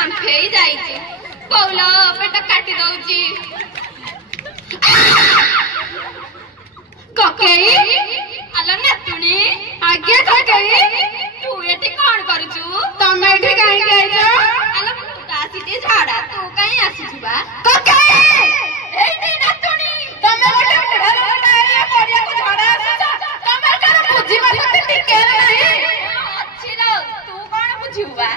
बांफे जाइए पौल पेट काटी दौची ककेई आलो नातुणी आज्ञा ककेई तू एठी कोन करूछु तमे एठी काई आइছো आलो मु आसीती झाड़ा तू काई आसीछु बा ककेई एठी नातुणी तमे गोटे घरटा एरिया पड़िया को झाड़ा आसीछ तमे कर बुझी माते टिके नाही अछि लो तू कोन बुझिउ बा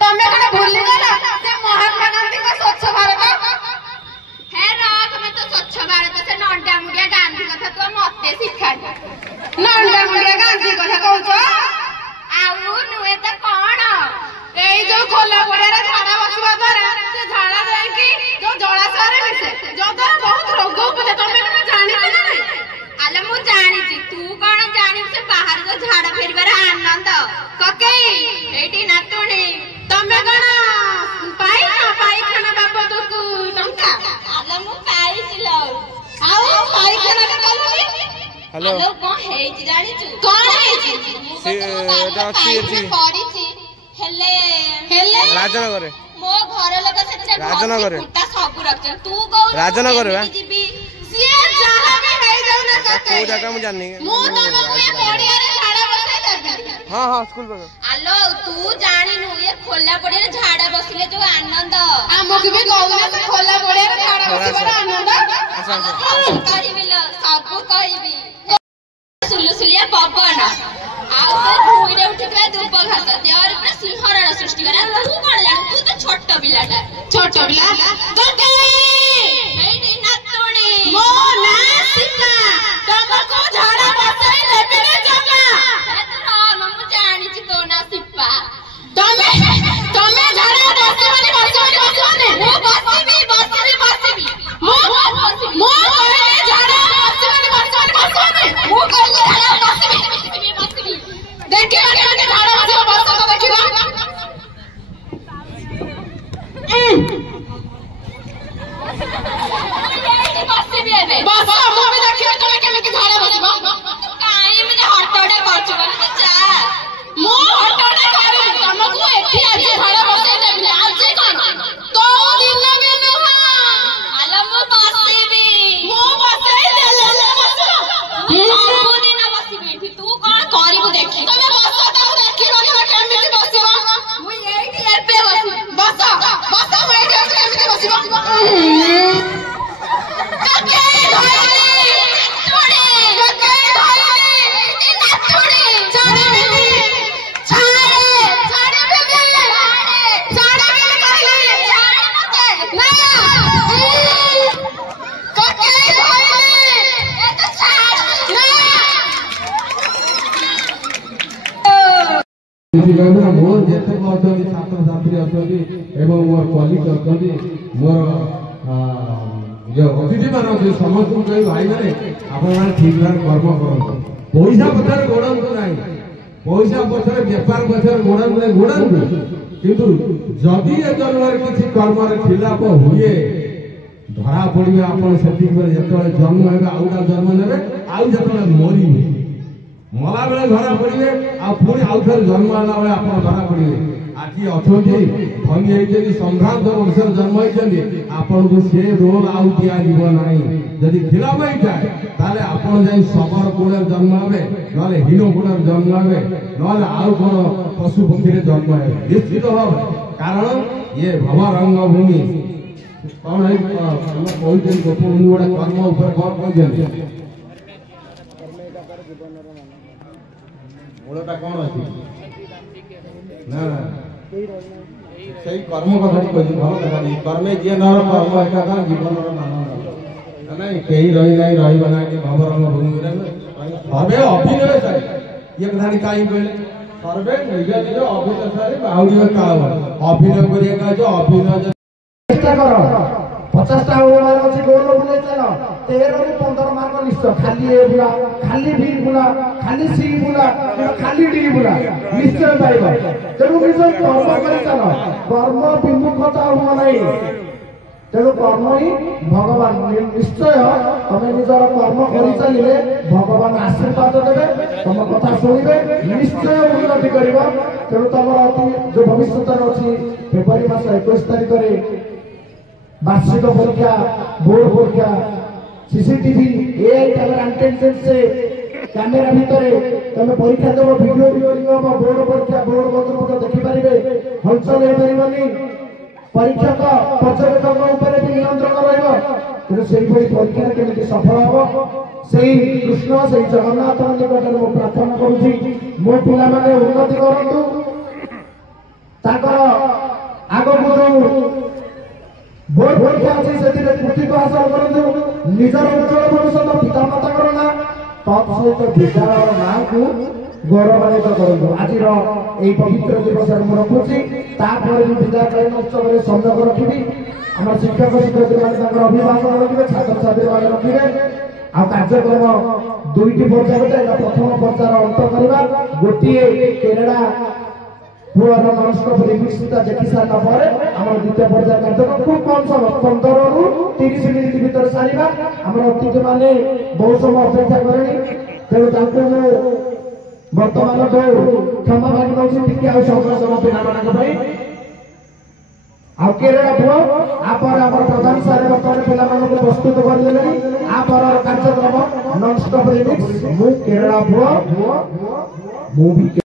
तमे कोन भूली गला से महात्मा गांधी का स्वच्छ भारत है राख में तो स्वच्छ भारत से नंडा मुंडिया गांधी कथा तो मते शिक्षा नंडा मुंडिया गांधी कथा कहउछो आउ नुए त कोन एई जो खोला पड़िया झाड़ा बसवा द्वारा से झाड़ा जाय कि जो जलाशय रे मिसे जो तो बहुत रोग उपजे तमे कोन जानि छ ना नहीं आले मु जानि छी तू कोन जानि से बाहर जो झाड़ा फेरबार आनंद ककेई एठी नातुणी तमे कोन पाई ना पाई खाना बाबा तो टंका आले मु पाई छिलो आउ पाई खाना के बोलनी हेलो कोन हे छी जानि छु कोन हे छी से एटा अछि पड़ी छी हेले राजनगर मो घर लोग से राजनगर कुटा सब रख तू गौ राजनगर बा सिए जहां भी नहीं जाऊ ना को जगह मु जानि मु तुमको ये पड़िया रे झाड़ा बसाई देबी हां हां स्कूल पर आलो तू जानि नु ये खोला पड़िया रे झाड़ा बसले जो आनंद हमके भी गौना से खोला पड़िया रे झाड़ा बसिबार आनंद अच्छा करिबिलो सब कहिबी सुलुसुलिया पवन आउ भूइरे उठिबे धूप घास देवर पूरा सिंहरण सृष्टि करा तू कोन जान तू तो छोट बिलाटा छोट बिला गगे एठी नातुणी मो ना सीता तुमको झाड़ा बसाई लेबे रे जगा हे तो राम मु जानि छी तो ना सिप्पा तमे झाड़ा बसाई बसाई मु बसिबी मु कहले झाड़ा बसाई मु कहले झाड़ा बसाई देखिए आगे झाड़ा बसाई बस तो देखिबा बसिबी एबे बस मु भी देखियो तमे केमे झाड़ा बसिबा काई मुझे हटडा करछु जा मु हटडा करू तुमको एठी आज झाड़ा बसाई देबी आज कोन तो दिन में नुह आला मु बसिबी मु बसाई देले बसिबा मु दिन बसिबी एठी तू कोन करिबु देखि तमे बस ताऊ देखिबा के केमिति बसिबा मु एठी एबे बसिबी बस मु एठी केमिति बसिबा मोर जेते छात्र छात्री अच्छा मोर कलिग अच्छा मोर जो अतिथि मान समस्त कही भाई मैंने आप ठीक भाव कर्म करूँ पैसा पछरे गोड़ू ना पैसा पछरे बेपार पछरे गोड़ू ना गोड़ू किंतु जदि ए जन्म किसी कर्म खिलाफ हुए धरा पड़े आप जो जन्म है आउटा जन्म ने आउ जो मरवे मला बेले धरा पड़े पुणी आउ थे जन्म है बेले आप धरा पड़े आज अच्छा धनी संभ्रांत वर्ष जन्म होती आपन को से रोल आउ दिना जदि खिलाफ होता है आप शबर कूड़े जन्म हे ना हीन कूड़े जन्म हे ना आउ कौन पशु पक्षी जन्म है निश्चित भाव कारण ये भव रंगभूमि कौन है कहते गोपबंधु गोटे कर्म उपर कौन कहते मूलटा कौन अच्छी ना से कर्म कथा कहती भल कथा कर्मे जी नर कर्म एका जीवन ना कहीं रही ना रहा भव रंगभूमि सर्वे अभिनय सारी ये कथा कहीं कहले सर्वे निज निज अभिनय सारी बाहुड़ी का अभिनय करिए अभिनय चेष्टा कर 50टा मार्क अच्छी गोल बुले चल 13 ରୁ 15 मार्क निश्चय खाली ए बुला खाली बी बुला खाली सी बुला खाली डी बुला निश्चय पाइबा तेणु निज कर्म कर चल कर्म विमुखता हुआ नहीं तेणु कर्म ही भगवान निश्चय तुम निजर कर्म कर चलिए भगवान आशीर्वाद देवे तुम कथा शुणवे निश्चय उन्नति कर तेणु तुम जो भविष्य अच्छी फेब्रुआरी मास 21 तारिख वार्षिक परीक्षा बोर्ड परीक्षा सीसीटीवी एआई कैमरा अटेंडेंस से कैमेरा भितर तुम परीक्षा देव वीडियो रिकॉर्डिंग हम बोर्ड परीक्षा बोर्ड पत्र देखि पारिबे हलचल हो पारिबनी परीक्षक पर्यवेक्षक ऊपर भी नियंत्रण रहइबो तेणु से परीक्षा केमिति सफल हो से कृष्ण से जगन्नाथ निकट में प्रार्थना करुछि मो पिला माने उन्नति करंतु ताकर आगो बोर्ड परीक्षा अच्छी से कृतित्व हासिल करंतु निजर उज्जवल भविष्य पिता माता करना तत्सहित विद्यालय नाम को गौरवान्वित करंतु आज पवित्र दिवस में रखुची तापर भी विद्यालय उत्सव में संयोग रखी आम शिक्षक शिक्षयित्री मैंने अभिभाषण रखिए छात्र छात्री मैंने रखिए आ कार्यक्रम दुईटी पर्याय प्रथम पर्यायर अंत करवा गोटे केरला पुअर नॉनस्टॉप रिमिक्सटा देखि सारा पर हमर द्वितीय पर्याय कार्यक्रम खूब कम समय 15 रु 30 मिनिट भीतर सारिबा हमर अतिथि माने बहुत समय अपेक्षा करनी तेणु तांको वर्तमान तो क्षमा मांगी नौछि टिके आ समय समय पिला मानक भाई आ केरला पुअ आ पर हमर प्रधान सारे वर्तमान पिला मानक प्रस्तुत कर देले आ पर कार्यक्रम नॉनस्टॉप रिमिक्स मु केरला पुअ मु भी